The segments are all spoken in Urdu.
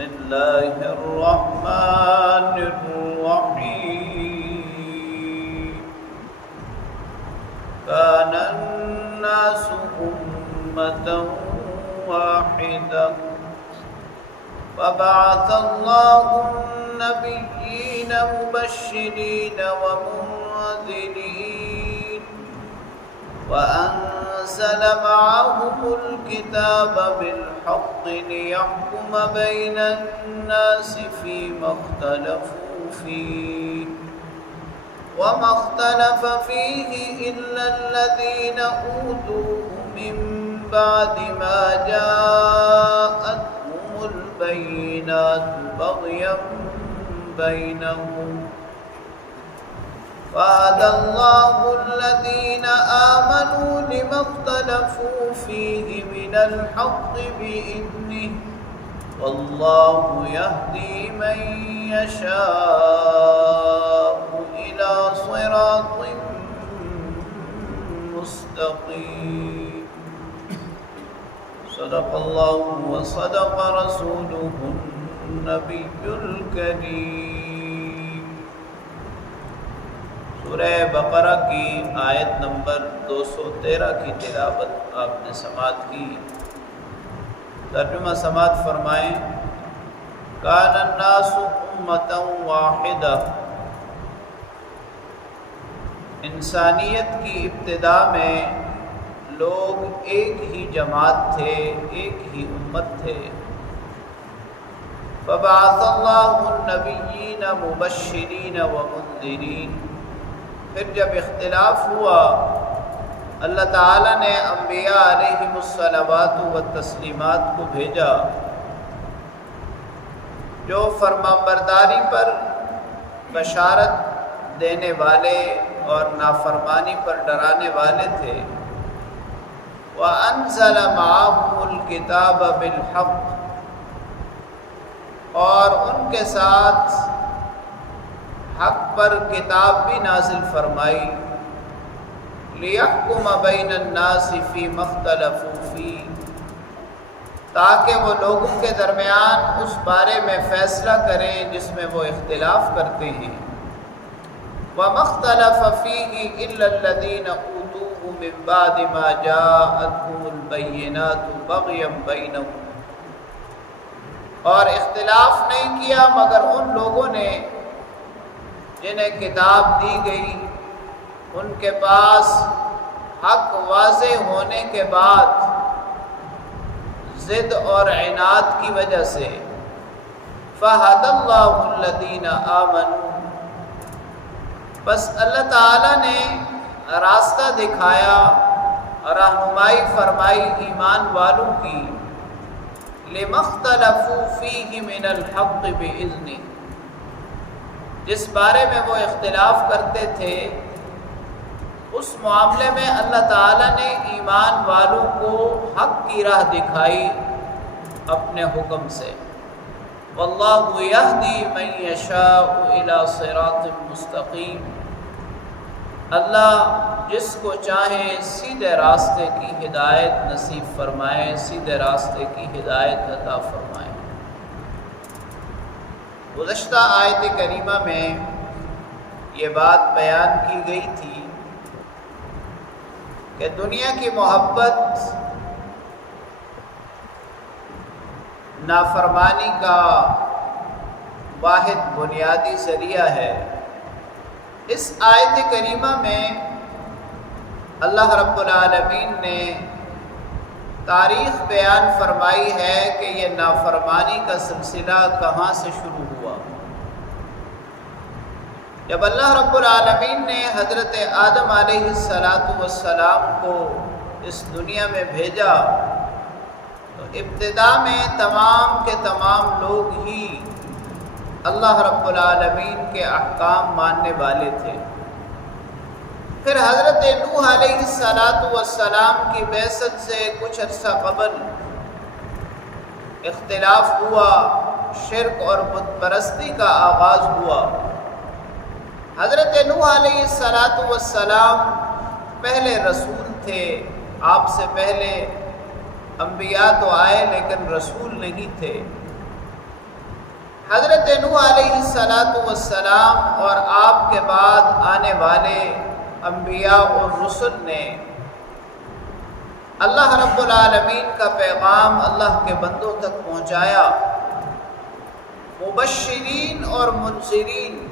الله الرحمن الرحيم كان الناس أمة واحدة فبعث الله النبيين مبشرين ومنذرين وأنزل معهم الكتاب بالحق ليحكم بين الناس فيما اختلفوا فيه وما اختلف فيه إلا الذين أوتوه من بعد ما جاءتهم البينات بغيا بينهم فهدى الله الذين آمنوا لما اختلفوا فيه من الحق بإذنه والله يهدي من يشاء إلى صراط مستقيم صدق الله وصدق رسوله النبي الكريم۔ سورہ بقرہ کی آیت نمبر 213 کی تلاوت آپ نے سماعت کی۔ ترجمہ سماعت فرمائیں۔ کان الناس امۃ واحدہ، انسانیت کی ابتدا میں لوگ ایک ہی جماعت تھے، ایک ہی امت تھے۔ فبعث اللہ النبیین مبشرین ومنذرین، پھر جب اختلاف ہوا اللہ تعالیٰ نے انبیاء علیہم الصلوات والتسلیمات کو بھیجا جو فرمانبرداری پر بشارت دینے والے اور نافرمانی پر ڈرانے والے تھے۔ وَأَنزَلَ مَعَهُمُ الْكِتَابَ بِالْحَقِّ، اور ان کے ساتھ حق پر کتاب بھی نازل فرمائی۔ لِيَحْكُمَ بَيْنَ النَّاسِ فِيمَا اخْتَلَفُوا فِيهِ، تاکہ وہ لوگوں کے درمیان اس بارے میں فیصلہ کریں جس میں وہ اختلاف کرتے ہیں۔ وَمَا اخْتَلَفَ فِيهِ إِلَّا الَّذِينَ أُوتُوهُ مِن بَعْدِ مَا جَاءَتْهُمُ الْبَيِّنَاتُ بَغْيًا بَيْنَهُمْ، اور اختلاف نہیں کیا مگر ان لوگوں نے جنہیں کتاب دی گئی، ان کے پاس حق واضح ہونے کے بعد ضد اور عناد کی وجہ سے۔ فَهَدَى اللَّهُ الَّذِينَ آمَنُوا، بس اللہ تعالیٰ نے راستہ دکھایا، رہنمائی فرمائی ایمان والوں کی۔ لِمَا اخْتَلَفُوا فِيهِ مِنَ الْحَقِّ بِإِذْنِهِ، جس بارے میں وہ اختلاف کرتے تھے اس معاملے میں اللہ تعالیٰ نے ایمان والوں کو حق کی راہ دکھائی اپنے حکم سے۔ واللہ یہدی من یشاء الی صراط مستقیم، اللہ جس کو چاہے سیدھے راستے کی ہدایت نصیب فرمائے، سیدھے راستے کی ہدایت عطا فرمائے۔ گزشتہ آیت کریمہ میں یہ بات بیان کی گئی تھی کہ دنیا کی محبت نافرمانی کا واحد بنیادی ذریعہ ہے۔ اس آیت کریمہ میں اللہ رب العالمین نے تاریخ بیان فرمائی ہے کہ یہ نافرمانی کا سلسلہ کہاں سے شروع ہوا۔ جب اللہ رب العالمین نے حضرت آدم علیہ السلام کو اس دنیا میں بھیجا تو ابتدا میں تمام کے تمام لوگ ہی اللہ رب العالمین کے احکام ماننے والے تھے۔ پھر حضرت نوح علیہ السلام کی بعثت سے کچھ عرصہ قبل اختلاف ہوا، شرک اور بت پرستی کا آغاز ہوا۔ حضرت نوح علیہ السلام پہلے رسول تھے، آپ سے پہلے انبیاء تو آئے لیکن رسول نہیں تھے۔ حضرت نوح علیہ السلام اور آپ کے بعد آنے والے انبیاء اور رسل نے اللہ رب العالمین کا پیغام اللہ کے بندوں تک پہنچایا۔ مبشرین اور منذرین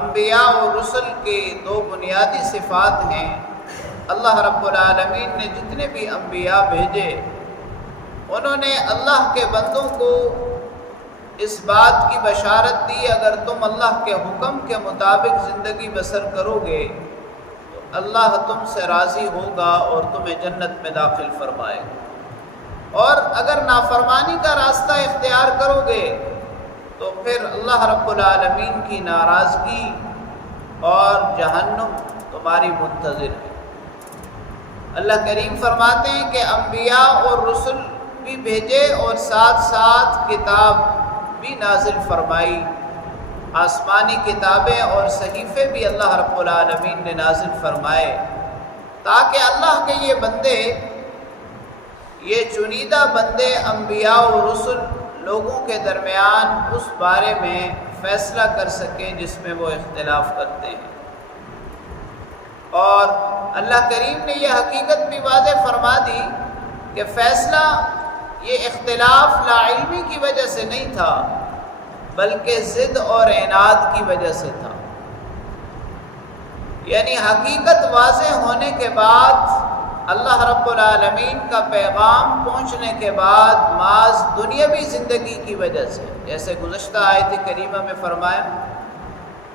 انبیاء اور رسل کے دو بنیادی صفات ہیں۔ اللہ رب العالمین نے جتنے بھی انبیاء بھیجے انہوں نے اللہ کے بندوں کو اس بات کی بشارت دی، اگر تم اللہ کے حکم کے مطابق زندگی بسر کرو گے تو اللہ تم سے راضی ہوگا اور تمہیں جنت میں داخل فرمائے گا، اور اگر نافرمانی کا راستہ اختیار کرو گے تو پھر اللہ رب العالمین کی ناراضگی اور جہنم تمہاری منتظر ہے۔ اللہ کریم فرماتے ہیں کہ انبیاء اور رسل بھی بھیجے اور ساتھ ساتھ کتاب بھی نازل فرمائی، آسمانی کتابیں اور صحیفے بھی اللہ رب العالمین نے نازل فرمائے، تاکہ اللہ کے یہ بندے، یہ چنیدہ بندے انبیاء اور رسل لوگوں کے درمیان اس بارے میں فیصلہ کر سکیں جس میں وہ اختلاف کرتے ہیں۔ اور اللہ کریم نے یہ حقیقت بھی واضح فرما دی کہ فیصلہ یہ اختلاف لا علمی کی وجہ سے نہیں تھا بلکہ ضد اور عناد کی وجہ سے تھا، یعنی حقیقت واضح ہونے کے بعد، اللہ رب العالمین کا پیغام پہنچنے کے بعد محض دنیاوی زندگی کی وجہ سے، جیسے گزشتہ آیت کریمہ میں فرمایا،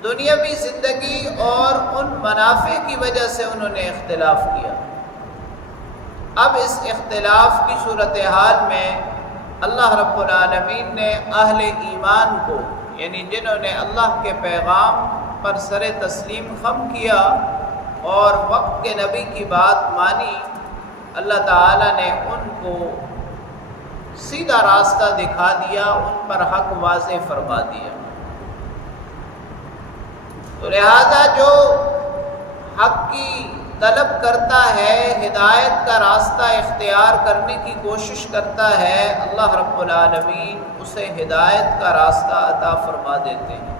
دنیاوی زندگی اور ان منافع کی وجہ سے انہوں نے اختلاف کیا۔ اب اس اختلاف کی صورتحال میں اللہ رب العالمین نے اہل ایمان کو، یعنی جنہوں نے اللہ کے پیغام پر سر تسلیم خم کیا اور وقت کے نبی کی بات مانی، اللہ تعالیٰ نے ان کو سیدھا راستہ دکھا دیا، ان پر حق واضح فرما دیا۔ تو لہذا جو حق کی طلب کرتا ہے، ہدایت کا راستہ اختیار کرنے کی کوشش کرتا ہے، اللہ رب العالمین اسے ہدایت کا راستہ عطا فرما دیتے ہیں۔